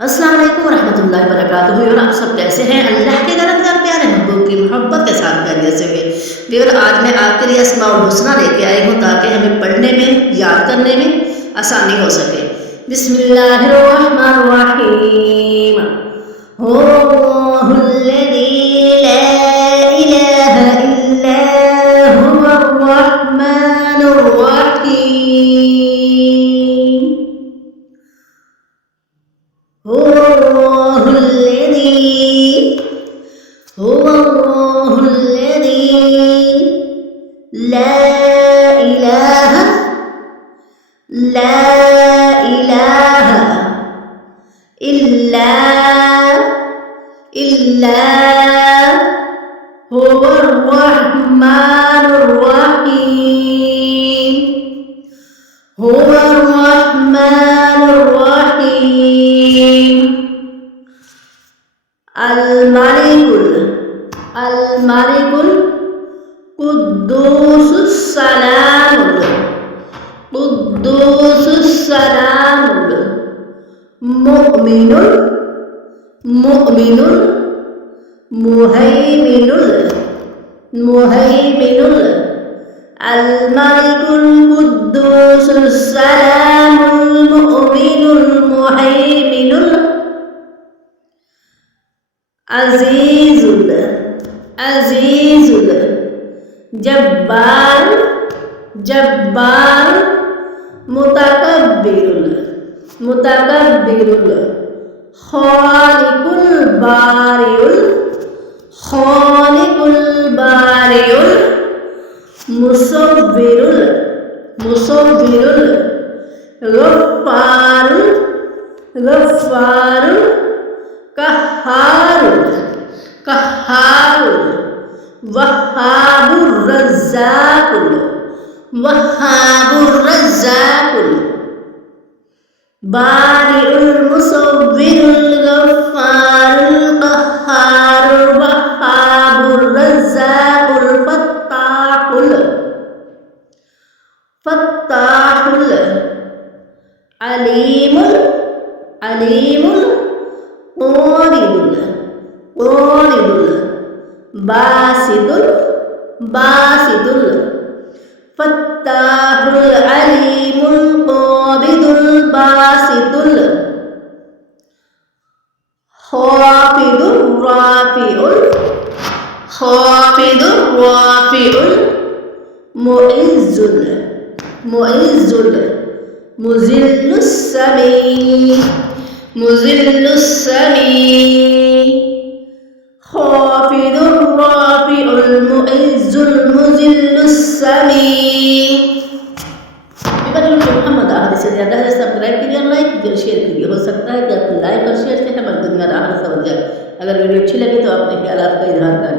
अस्सलाम वालेकुम रहमतुल्लाहि व बरकातुहू। और आप सब कैसे हैं? अल्लाह के करम प्यारे महबूब की मोहब्बत के साथ खैरियत से हुए। देवर आज मैं आपके लिए अस्माउल हुस्ना लेके आई हूँ ताकि हमें पढ़ने में, याद करने में आसानी हो सके। बिस्मिल्लाहिर्रहमानिर्रहीम। हुवल्लज़ी ला इलाहा इल्ला हुवर रहमानुर रहीम। ला इलाहा ला इलाहा इल्ला इल्ला हुवर रहमानुर रहीम। हुवर रहमानुर रहीम। अल मालिकुल कुद्दूसुस सलामुल मुमिनुल मुहैमिनुल। अल मालिकुल कुद्दूसुस सलामुल मुमिनुल मुहैमिनुल अजीजुल जब्बार मुतकब्बिरुल खालिकुल बारिउल मुसव्विरुल गफ्फारुल कहारुल वहाबुर रज़्ज़ाकुल बारिउल मुसव्विरुल गफ्फारुल कहारुल वहाबुर रज़्ज़ाकुल फत्ताहुल अलीमुल क़ादिरुल बासिदुल फत्ताहुल अलीमुल क़ाबिदुल बासिदुल खाफ़िदुर राफ़िउल मुइज़्ज़ुल मुज़िल्लुस समी खाफ़िदुर राफ़िउल मुइज़्ज़ुल मुज़िल्लुस समी। मोहम्मद आखिर से ज़्यादा है, सब्सक्राइब कीजिए, लाइक कीजिए, शेयर कीजिए। हो सकता है कि आपको लाइक और शेयर से हमारी दुनिया राह समझ जाए। अगर वीडियो अच्छी लगे तो अपने ख्यालात का इजहार करें।